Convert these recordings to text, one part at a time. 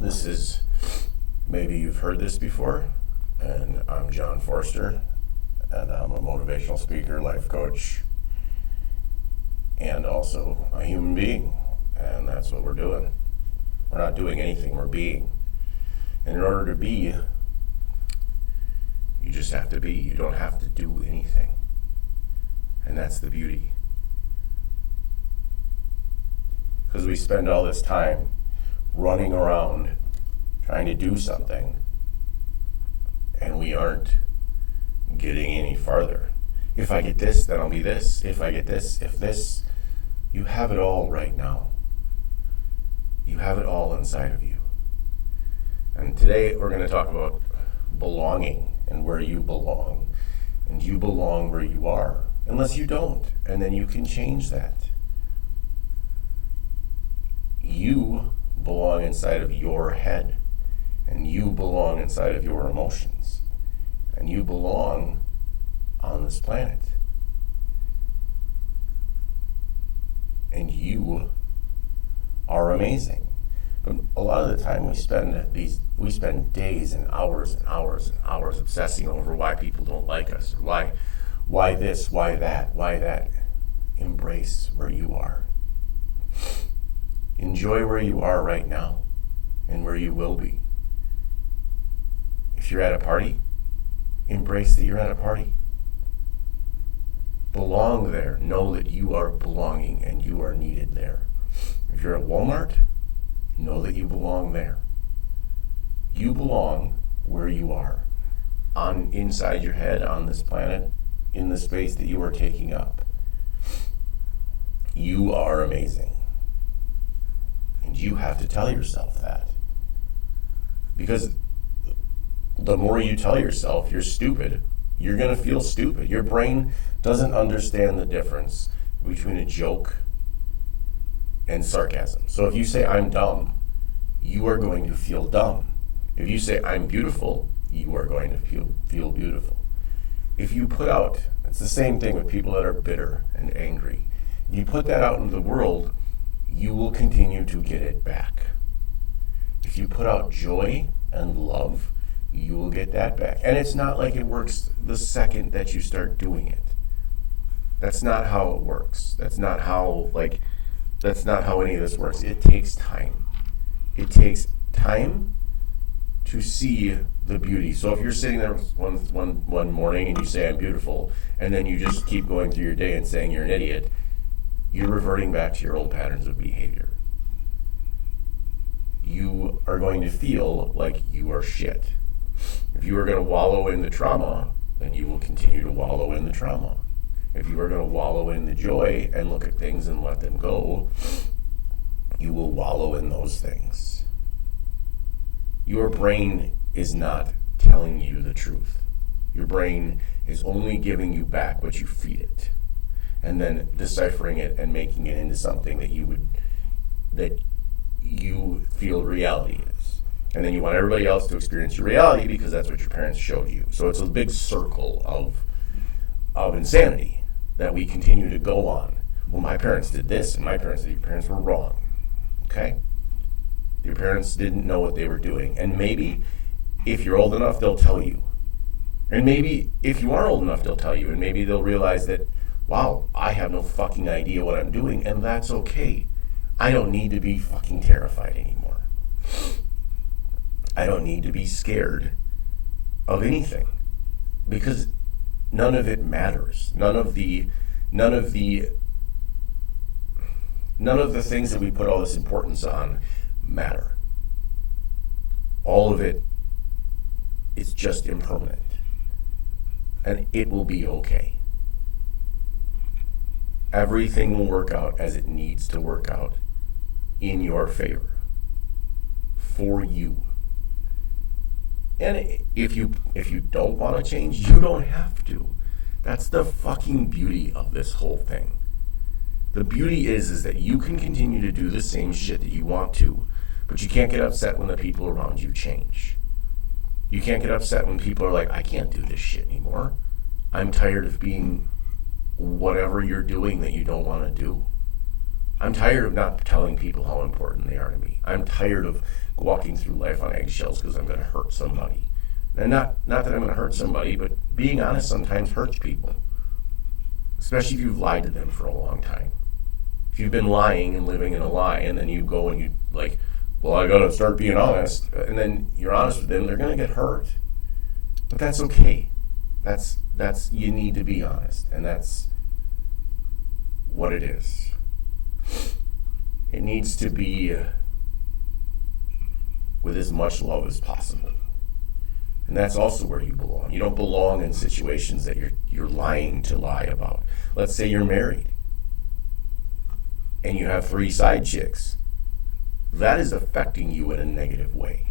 This is, maybe you've heard this before, and I'm John Forster, and I'm a motivational speaker, life coach, and also a human being, and that's what we're doing. We're not doing anything, we're being. And in order to be, you just have to be. You don't have to do anything. And that's the beauty. Because we spend all this time running around trying to do something, and we aren't getting any farther. If I get this, then I'll be this. If I get this, if this. You have it all right now. You have it all inside of you. And today we're going to talk about belonging and where you belong. And you belong where you are, unless you don't. And then you can change that. You belong inside of your head. And you belong inside of your emotions. And you belong on this planet. And you are amazing. But a lot of the time we spend days and hours and hours and hours obsessing over why people don't like us, or why this, why that. Embrace where you are. Enjoy where you are right now and where you will be. If you're at a party, embrace that you're at a party. Belong there. Know that you are belonging and you are needed there. If you're at Walmart, know that you belong there. You belong where you are, inside your head, on this planet, in the space that you are taking up. You are amazing. And you have to tell yourself that. Because the more you tell yourself you're stupid, you're going to feel stupid. Your brain doesn't understand the difference between a joke and sarcasm. So if you say, I'm dumb, you are going to feel dumb. If you say, I'm beautiful, you are going to feel beautiful. If you put out, it's the same thing with people that are bitter and angry. If you put that out into the world, you will continue to get it back. If you put out joy and love, you will get that back. And it's not like it works the second that you start doing it. That's not how it works. That's not how any of this works. It takes time. It takes time to see the beauty. So if you're sitting there one morning and you say, I'm beautiful, and then you just keep going through your day and saying you're an idiot, you're reverting back to your old patterns of behavior. You are going to feel like you are shit. If you are going to wallow in the trauma, then you will continue to wallow in the trauma. If you are going to wallow in the joy and look at things and let them go, you will wallow in those things. Your brain is not telling you the truth. Your brain is only giving you back what you feed it, and then deciphering it and making it into something that you feel reality is. And then you want everybody else to experience your reality because that's what your parents showed you. So it's a big circle of insanity that we continue to go on. Well, my parents did this, and my parents did. Your parents were wrong. Okay? Your parents didn't know what they were doing. And maybe if you're old enough, they'll tell you. And maybe if you are old enough, they'll tell you. And maybe they'll realize that, wow, I have no fucking idea what I'm doing, and that's okay. I don't need to be fucking terrified anymore. I don't need to be scared of anything because none of it matters. None of the things that we put all this importance on matter. All of it is just impermanent, and it will be okay. Everything will work out as it needs to work out in your favor, for you. And if you don't want to change, you don't have to. That's the fucking beauty of this whole thing. The beauty is that you can continue to do the same shit that you want to, but you can't get upset when the people around you change. You can't get upset when people are like, I can't do this shit anymore. I'm tired of being whatever you're doing that you don't want to do. I'm tired of not telling people how important they are to me. I'm tired of walking through life on eggshells because I'm going to hurt somebody. And not that I'm going to hurt somebody, but being honest sometimes hurts people, especially if you've lied to them for a long time. If you've been lying and living in a lie, and then you go and you like, well, I got to start being honest, and then you're honest with them, they're going to get hurt. But that's okay. That's you need to be honest, and that's what it is. It needs to be with as much love as possible. And that's also where you belong. You don't belong in situations that you're lying to lie about. Let's say you're married and you have 3 side chicks. That is affecting you in a negative way.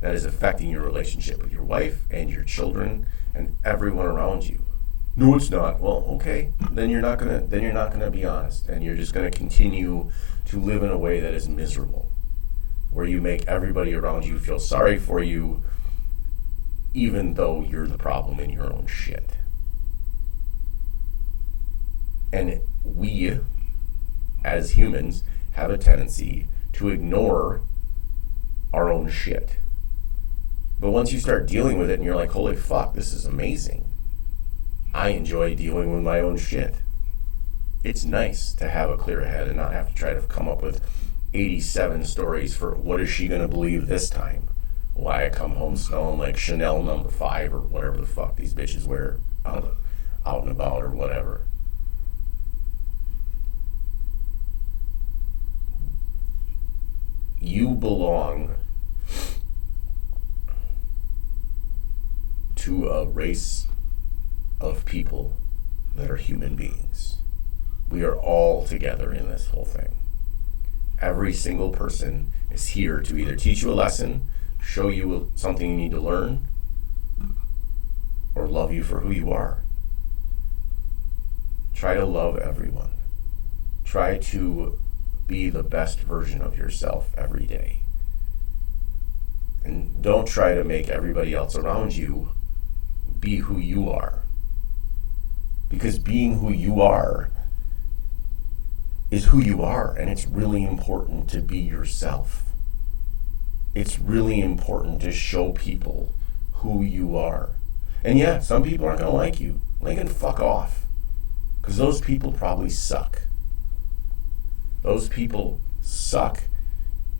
That is affecting your relationship with your wife and your children and everyone around you. No, it's not. Well, okay. Then you're not gonna be honest, and you're just gonna continue to live in a way that is miserable, where you make everybody around you feel sorry for you, even though you're the problem in your own shit. And we, as humans, have a tendency to ignore our own shit. But once you start dealing with it and you're like, holy fuck, this is amazing. I enjoy dealing with my own shit. It's nice to have a clear head and not have to try to come up with 87 stories for what is she going to believe this time. Why I come home smelling like Chanel No. 5 or whatever the fuck these bitches wear out and about or whatever. You belong to a race of people that are human beings. We are all together in this whole thing. Every single person is here to either teach you a lesson, show you something you need to learn, or love you for who you are. Try to love everyone. Try to be the best version of yourself every day. And don't try to make everybody else around you be who you are. Because being who you are is who you are, and it's really important to be yourself. It's really important to show people who you are. And yeah, some people aren't going to like you. They can fuck off. Because those people probably suck. Those people suck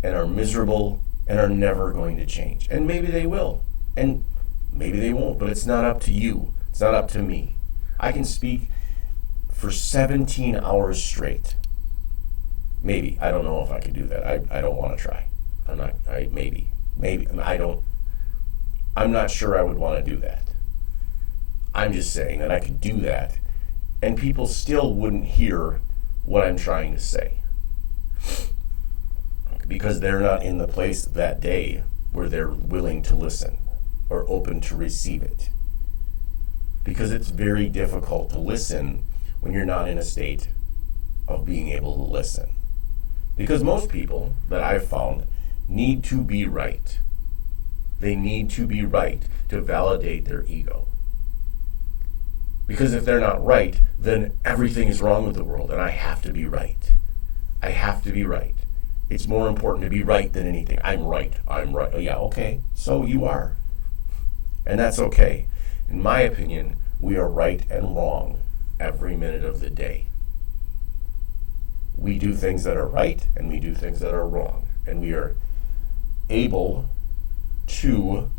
and are miserable and are never going to change. And maybe they will. And maybe they won't, but it's not up to you. It's not up to me. I can speak for 17 hours straight. Maybe. I don't know if I could do that. I don't want to try. Maybe. I'm not sure I would want to do that. I'm just saying that I could do that and people still wouldn't hear what I'm trying to say. Because they're not in the place that day where they're willing to listen or open to receive it. Because it's very difficult to listen when you're not in a state of being able to listen. Because most people that I've found need to be right. They need to be right to validate their ego. Because if they're not right, then everything is wrong with the world, and I have to be right. I have to be right. It's more important to be right than anything. I'm right. Oh, yeah, okay. So you are. And that's okay. In my opinion, we are right and wrong every minute of the day. We do things that are right, and we do things that are wrong. And we are able to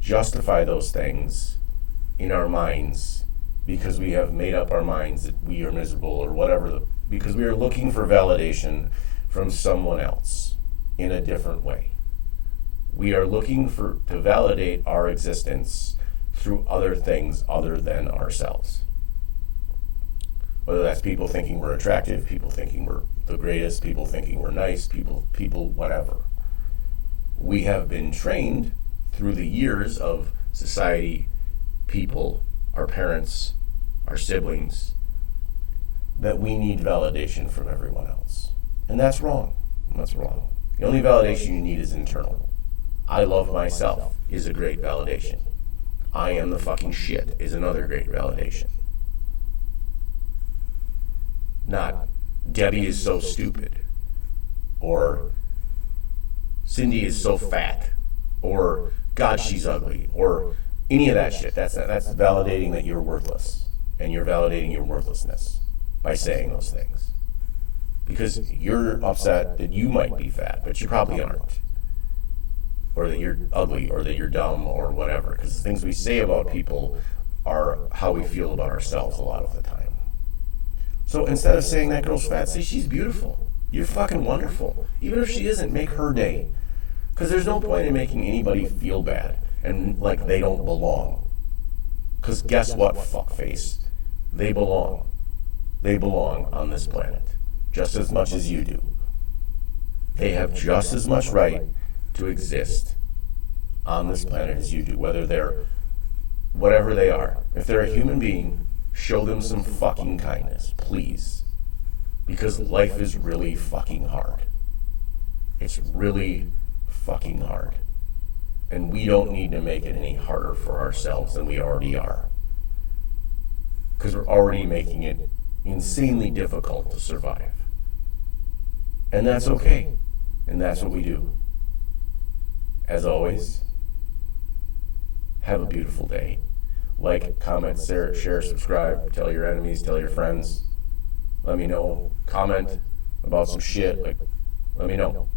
justify those things in our minds because we have made up our minds that we are miserable or whatever, because we are looking for validation from someone else in a different way. We are looking to validate our existence through other things other than ourselves. Whether that's people thinking we're attractive, people thinking we're the greatest, people thinking we're nice, people whatever. We have been trained through the years of society, people, our parents, our siblings, that we need validation from everyone else. And that's wrong. That's wrong. The only validation you need is internal. I love myself is a great validation. I am the fucking shit is another great validation. Not Debbie is so stupid, or Cindy is so fat, or God, she's ugly, or any of that shit. That's validating that you're worthless, and you're validating your worthlessness by saying those things. Because you're upset that you might be fat, but you probably aren't. Or that you're ugly, or that you're dumb, or whatever. Because the things we say about people are how we feel about ourselves a lot of the time. So instead of saying that girl's fat, say she's beautiful. You're fucking wonderful. Even if she isn't, make her day. Because there's no point in making anybody feel bad and like they don't belong. Because guess what, fuckface? They belong. They belong on this planet just as much as you do. They have just as much right to exist on this planet as you do, whether they're whatever they are. If they're a human being, show them some fucking kindness, please. Because life is really fucking hard. It's really fucking hard. And we don't need to make it any harder for ourselves than we already are. Because we're already making it insanely difficult to survive. And that's okay. And that's what we do. As always, have a beautiful day. Like, comment, share, subscribe, tell your enemies, tell your friends. Let me know. Comment about some shit. Like, let me know.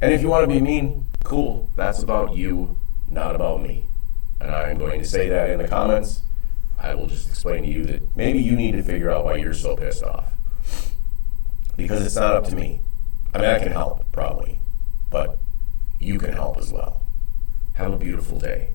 And if you want to be mean, cool. That's about you, not about me. And I'm going to say that in the comments. I will just explain to you that maybe you need to figure out why you're so pissed off. Because it's not up to me. I mean, I can help, probably. But you can help as well. Have a beautiful day.